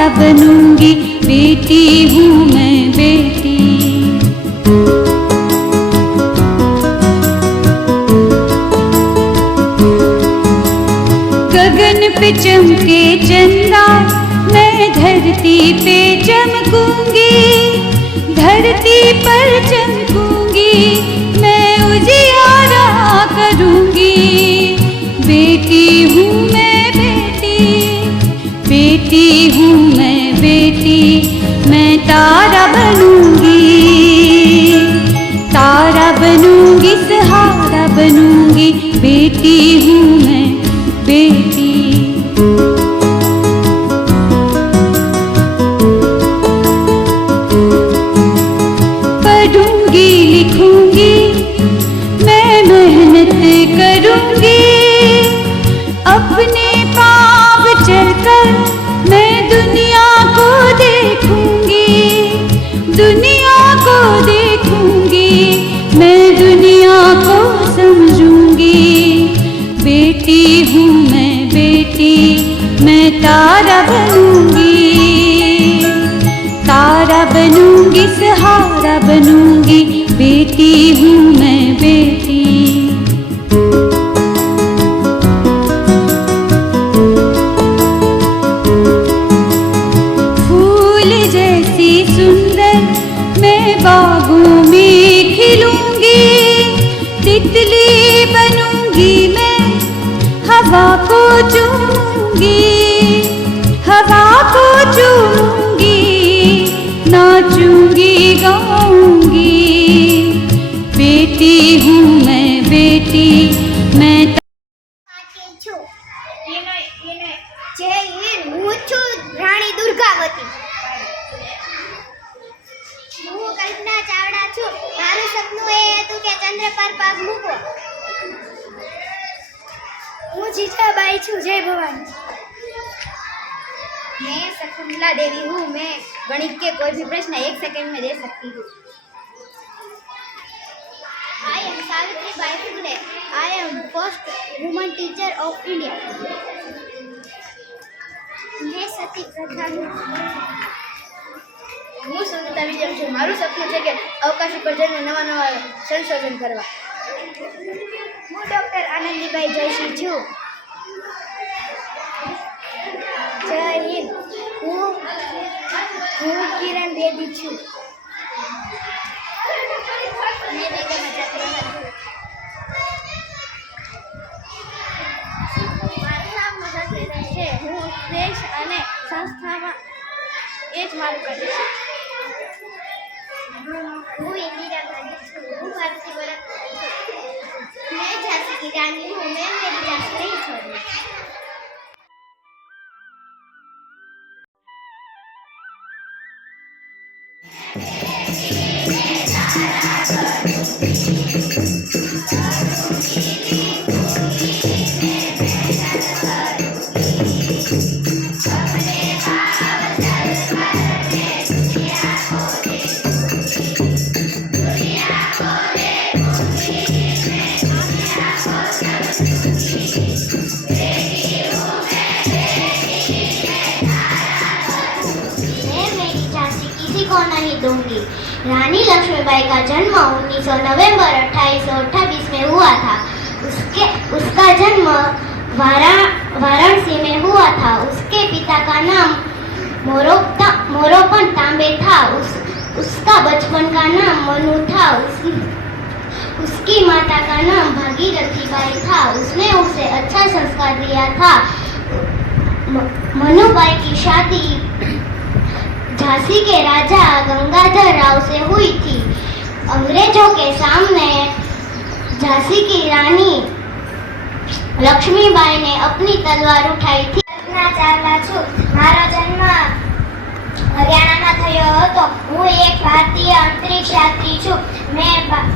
तारा बनूँगी, बेटी हूँ मैं, बेटी। गगन पे चमके चंदा, मैं धरती पे चमकूँगी, धरती पर चमकूँगी। हूँ मैं बेटी मैं तारा बनूँगी। तारा बनूँगी सहारा बनूँगी। बेटी हूँ मैं बेटी। हवा को चूमूंगी हवा को चूमूंगी नाचूंगी गाऊंगी बेटी हूँ मैं बेटी मैं માટે છું જય હિન્દ હું છું રાણી દુર્ગાવતી હું કલ્પના ચાવડા છું મારું સપનું એ હતું કે ચંદ્ર પર પગ મૂકવો હું જીજાબાઈ છું જય ભવાની मैं शकुंतला देवी हूँ मैं गणित के कोई भी प्रश्न एक सेकंड में दे सकती हूँ I am Savitri Bai Phule. I am first woman teacher of India. मैं सती प्रधान હું સુનિતા વિજયમ છું મારું સપનું છે કે અવકાશ ઉપર જઈને નવા નવા સંશોધન કરવા હું ડૉક્ટર આનંદીભાઈ જોશી છું. જય હિન્દ. હું હું કિરણ બેદી છું. હું દેશ અને સંસ્થામાં એ જ મારું હું ઇન્દિરા ગાંધી છું. હું ભારતીય મેં ઝાંસી કી રાની હું મેં મેરી નહીં છોડી लक्ष्मीबाई का जन्म 1900 नवंबर 1828 में हुआ था। उसके उसका जन्म वाराणसी में हुआ था। उसके पिता का नाम मोरोपता मोरोपन तांबे था। उस उसका बचपन का नाम मनु था। उस, उसकी माता का नाम भागीरथी बाई था। उसने उसे अच्छा संस्कार दिया था। मनुबाई की शादी झांसी के राजा गंगाधर राव से हुई थी। अंग्रेजों के सामने झांसी की रानी લક્ષ્મીબાઈ ને अपनी તલવાર ઉઠાઈ હતી કલ્પના ચાવલા છું મારો જન્મ હરિયાણામાં થયો હતો હું એક ભારતીય અંતરિક્ષ યાત્રી છું મેં ભા-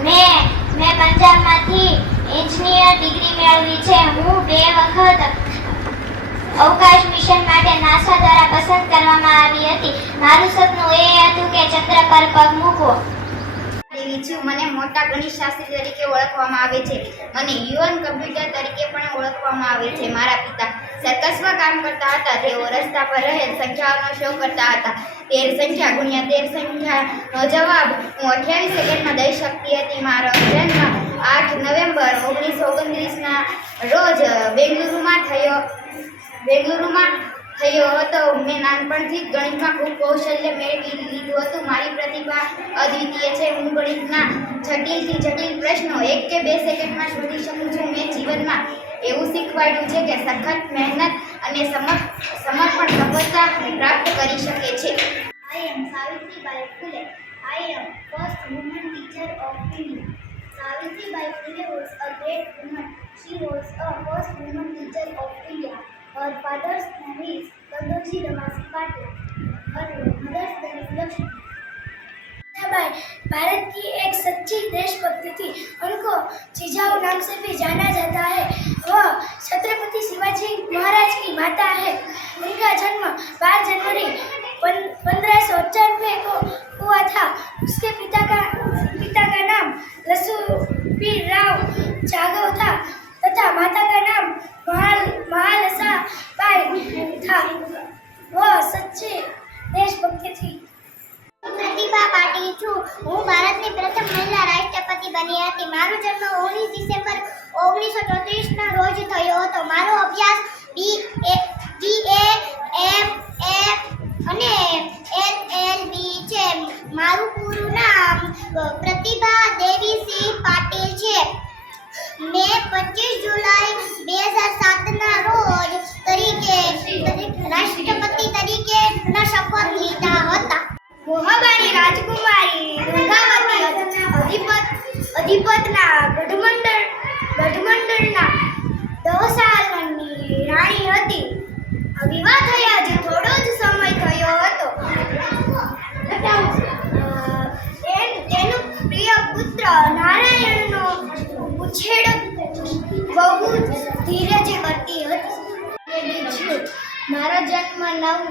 મેં મેં પંજાબમાંથી એન્જિનિયર ડિગ્રી મેળવી છે હું બે વખત અવકાશ મિશન માટે નાસા દ્વારા પસંદ કરવામાં આવી હતી મારું સપનું એ હતું કે ચંદ્ર પર પગ મૂકવો દેવી છું, મને મોટા ગણિત શાસ્ત્રી તરીકે ઓળખવામાં આવે છે. મને યુવાન કમ્પ્યુટર તરીકે પણ ઓળખવામાં આવે છે. મારા પિતા સર્કસમાં કામ કરતા હતા. તેઓ રસ્તા પર રહેલ સંખ્યાઓનો શો કરતા હતા. તેર સંખ્યા ગુણ્યા તેર સંખ્યાનો જવાબ હું અઠ્યાવીસ સેકન્ડમાં દઈ શકતી હતી. મારો જન્મ આઠ નવેમ્બર ઓગણીસો ઓગણત્રીસના રોજ બેંગલુરુમાં થયો. બેંગલુરુમાં થયો. હતો મેં નાનપણથી જ ગણિતમાં ખૂબ કૌશલ્ય મેળવી લીધું હતું. મારી પ્રતિભા અદ્વિતીય છે. હું ગણિતના જટિલથી જટિલ પ્રશ્નો એક કે બે સેકન્ડમાં શોધી શકું છું. મેં જીવનમાં એવું શીખવાડ્યું છે કે સખત મહેનત અને સમર્પ સમર્પણ સફળતા પ્રાપ્ત કરી શકે છે. I am Savitribai Phule I am first woman teacher of India Savitribai Phule was a great woman she was a first woman teacher of India. Her father's name is Kandoji Ramasi Patil. Her mother's name is Lakshmi. भाई भारत की एक सच्ची देशभक्ति थी उनको जिजाऊ नाम से भी जाना जाता है वह छत्रपति शिवाजी महाराज की माता है उनका जन्म 12 जनवरी पंद्रह सौ अट्ठानवे को हुआ था उसके पिता का पिता का नाम लसुपी राव મારો જન્મ ઓગણીસ ડિસેમ્બર ઓગણીસો ચોત્રીસના રોજ થયો હતો. મારો અભ્યાસ બી એ બી એ, એમ, એ અને એલ એલ, બી છે. મારું પૂરું નામ પ્રતિભા દેવીસિંહ પાટીલ છે. મેં પચીસ જુલાઈ બે હજાર સાતના રોજ તરીકે રાષ્ટ્રપતિ તરીકે શપથ લીધા હતા. મોહાબાની રાજકુમારી ગંગાવતી અધિપત અધિપતના ગઢમંડળ ગઢમંડળના દોસાલની રાણી હતી. વિવાહ થયા જે થોડો જ સમય થયો હતો. તેનું પ્રિય પુત્ર નારાયણનો ઉછેર બહુ ધીરજે કરતી હતી. બીજું, મારો જન્મ નવ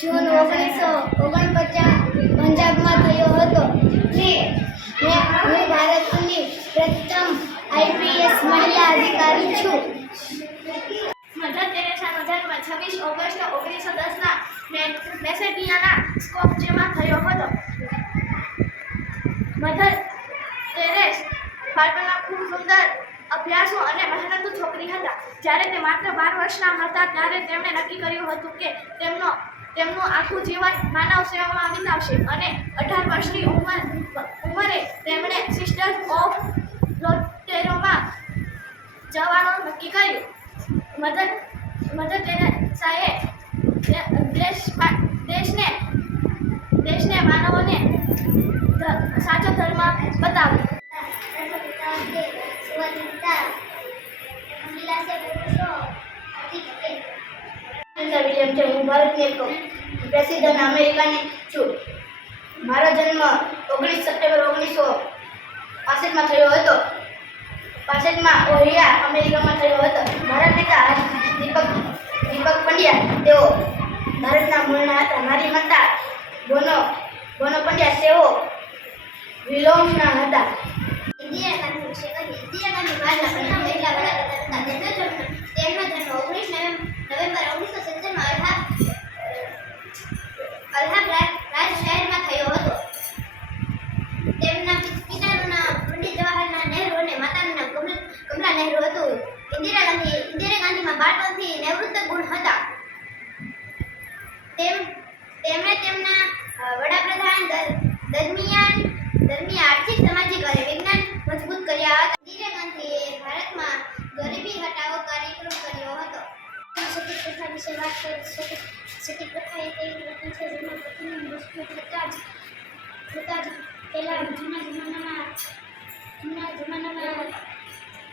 જૂન ઓગણીસો ઓગણપચાસ પંજાબમાં થયો હતો. જે મેસેડિયાના સ્કોપજેમાં થયો હતો. મધર ટેરેસ બાળપણમાં ખૂબ સુંદર અભ્યાસુ અને મહેનતુ છોકરી હતા. જ્યારે તે માત્ર બાર વર્ષના હતા, ત્યારે તેમણે નક્કી કર્યું હતું કે તેમનો, તેમનું આખું જીવન માનવ સેવામાં વિતાવશે અને અઢાર વર્ષની ઉંમર, ઉંમરે તેમણે સિસ્ટર ઓફ લોટેરોમાં જવાનું નક્કી કર્યું. મદદ iban નહેરુ હતું. ઇન્દિરા ગાંધી ઇન્દિરા ગાંધીમાં બાળપણથી નિવૃત્ત ગુણ હતા. તેમ તેમણે તેમના વડાપ્રધાન દરમિયાન દરમિયાન આર્થિક, સામાજિક અને વિજ્ઞાન મજબૂત કર્યા હતા. ઇન્દિરા ગાંધીએ ભારતમાં ગરીબી હટાવો કાર્યક્રમ કર્યો હતો. સતી પ્રથા વિશે વાત કરી સતી પ્રથા એક એવી પ્રથા છે જેમાં પતિનું મૃત્યુ થતાં જ થતાં જ પહેલાં જૂના જમાનામાં જૂના જમાનામાં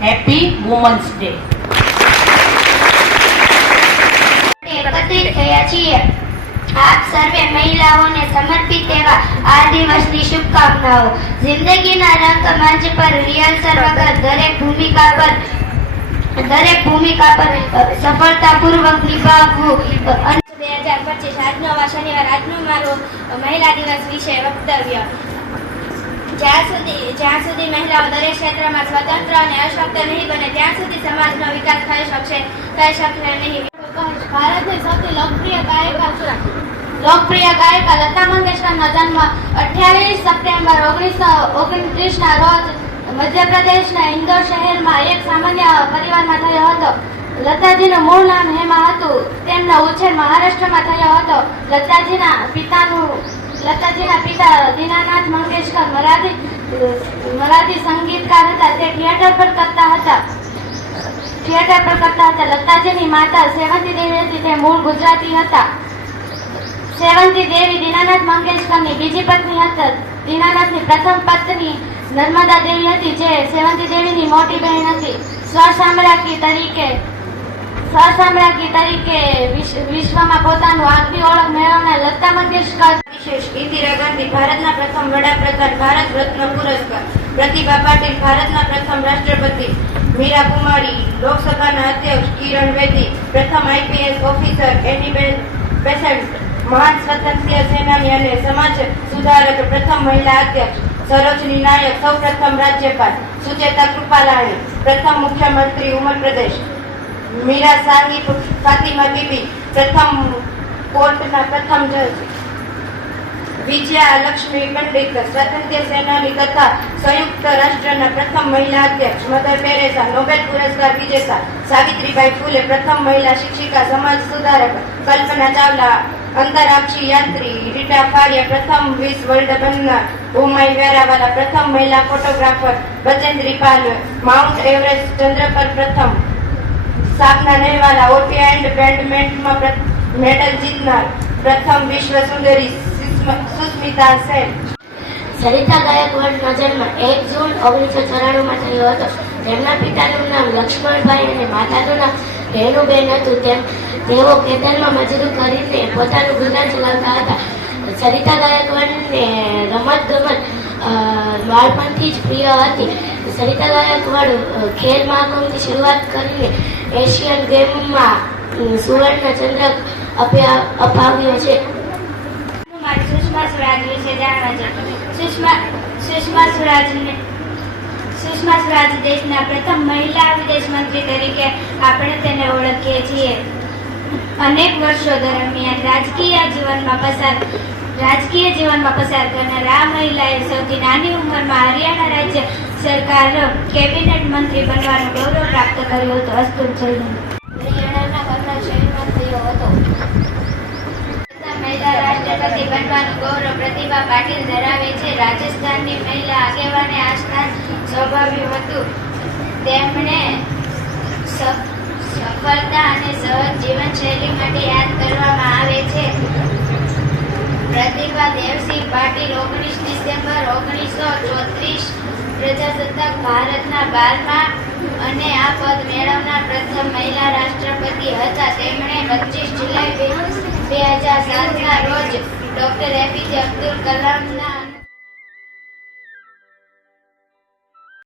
હેપી વુમન્સ ડે એકત્રિત થયા છીએ. આપ સર્વે મહિલાઓને સમર્પિત એવા આ દિવસની શુભકામનાઓ. જિંદગીના રંગ મંચ પર રિહર્સલ વગર દરેક ભૂમિકા પર, દરેક ભૂમિકા પર સફળતાપૂર્વક નિભાવવું બે હજાર પચીસ આજનો શનિવાર. આજનું મારું મહિલા દિવસ વિશે વક્તવ્ય. જ્યાં સુધી જ્યાં સુધી મહિલાઓ દરેક ક્ષેત્રમાં સ્વતંત્ર અને અશક્ત નહીં બને ત્યાં સુધી સમાજનો વિકાસ થઈ શકશે થઈ શકશે નહીં. ભારતની સૌથી લોકપ્રિય ગાયિકા લોકપ્રિય ગાયિકા લતા મંગેશકરનો જન્મ અઠ્યાવીસ સપ્ટેમ્બર ઓગણીસો ઓગણત્રીસના રોજ મધ્યપ્રદેશના ઇન્દોર શહેરમાં એક સામાન્ય પરિવારમાં થયો હતો. લતાજીનું મૂળ નામ હેમા હતું. તેમનો ઉછેર મહારાષ્ટ્રમાં થયો હતો. લતાજીના પિતાનું લતાજીના પિતા દીનાનાથ મંગેશકર મરાઠી મરાઠી સંગીતકાર હતા. તે થિયેટર પર કરતા હતા. થિયેટર પર કરતા હતા. લતાજીની માતા સેવંતી દેવી હતી. તે મૂળ ગુજરાતી હતા. સેવંતી દેવી દીનાનાથ મંગેશકરની બીજી પત્ની હતા. દીનાનાથની પ્રથમ પત્ની નર્મદા દેવી હતી, જે સેવંતી દેવીની મોટી બહેન હતી. સ્વસામ્રાજ્ઞી તરીકે સ્વસામ્રાજ્ઞી તરીકે વિશ્વમાં પોતાનું આગવી ઓળખ મેળવનાર લતા મંગેશકર વિશેષ ઇન્દિરા ગાંધી ભારતના પ્રથમ વડાપ્રધાન ભારત રત્ન પુરસ્કાર. પ્રતિભા પાટીલ ભારતના પ્રથમ રાષ્ટ્રપતિ. મીરા કુમારી લોકસભાના અધ્યક્ષ. કિરણ બેદી પ્રથમ આઈપીએસ ઓફિસર. એનીબેન પેસન્ટ મહાન સ્વતંત્ર સેનાની અને સમાજ સુધારક પ્રથમ મહિલા અધ્યક્ષ. સરોજની નાયક સૌ પ્રથમ રાજ્યપાલ. સુચેતા કૃપાલાણી પ્રથમ મુખ્યમંત્રી ઉમર પ્રદેશ મીરા સાહિબ ફાતિમા બીબી, પ્રથમ કોર્ટના પ્રથમ જજ. વિજયા લક્ષ્મી પંડિત, સ્વાતંત્ર્ય સેનાની તથા સંયુક્ત રાષ્ટ્રના પ્રથમ મહિલા અધ્યક્ષ, મધર ટેરેસા, નોબેલ પુરસ્કાર વિજેતા, સાવિત્રીબાઈ ફૂલે પ્રથમ મહિલા શિક્ષિકા, સમાજ સુધારક, કલ્પના ચાવલા અંતરાક્ષી યાત્રી, રીટા ફારિયા, પ્રથમ વિસ વર્લ્ડ બનનાર ઉમાઈ વેરાવાલા, પ્રથમ મહિલા photographer, Bachendri Pal, Mount Everest ચંદ્ર પર પ્રથમ. સાપના નહેવાલા ઓટી એન્ડ બેડમિન્ટનમાં મેડલ જીતનાર પ્રથમ વિશ્વ સુંદરી સુસ્મિતા સેન. સરિતા ગાયકવાડનો જન્મ એક જૂન ઓગણીસો ચોરાણુંમાં થયો હતો. તેમના પિતાનું નામ લક્ષ્મણભાઈ અને માતાનું નામ રેણુબેન હતું. તેમ, તેઓ ખેતરમાં મજૂરી કરીને પોતાનું ગુજરાન ચલાવતા હતા. સરિતા ગાયકવાડને રમત ગમત બાળપણથી જ પ્રિય હતી. સરિતા ગાયકવાડ ખેલ મહાકુંભની શરૂઆત કરીને એશિયન ગેમમાં સુવર્ણ ચંદ્રક અપાવ્યો છે. સુષ્મા સ્વરાજ દેશના પ્રથમ મહિલા વિદેશ મંત્રી તરીકે આપણે તેને ઓળખીએ છીએ. અનેક વર્ષો દરમિયાન રાજકીય જીવનમાં પસાર, રાજકીય જીવનમાં પસાર કરનાર આ મહિલાએ સૌથી નાની ઉંમરમાં હરિયાણા રાજ્ય સરકાર કેબિનેટ મંત્રી બનવાનું ગૌરવ પ્રાપ્ત કર્યું હતું અસ્તુલ હરિયાણાના કર્નલ શહેરમાં થયો હતો. મહિલા રાષ્ટ્રપતિ બનવાનું ગૌરવ પ્રતિભા પાટીલ ધરાવે છે. રાજસ્થાનની મહિલા આગેવાને આ સ્થાન સ્વભાવ્યું હતું. તેમણે સફળતા અને સહજ જીવનશૈલી માટે યાદ કરવામાં આવે છે. પ્રતિભા દેવસિંહ પાટીલ ઓગણીસ ડિસેમ્બર ઓગણીસો ચોત્રીસ પ્રજાસત્તાક ભારતના બારમા અને આ પદ મેળવનાર પ્રથમ મહિલા રાષ્ટ્રપતિ હતા. તેમણે પચીસ જુલાઈ બે હજાર સાતના રોજ ડોક્ટર એપીજે અબ્દુલ કલામના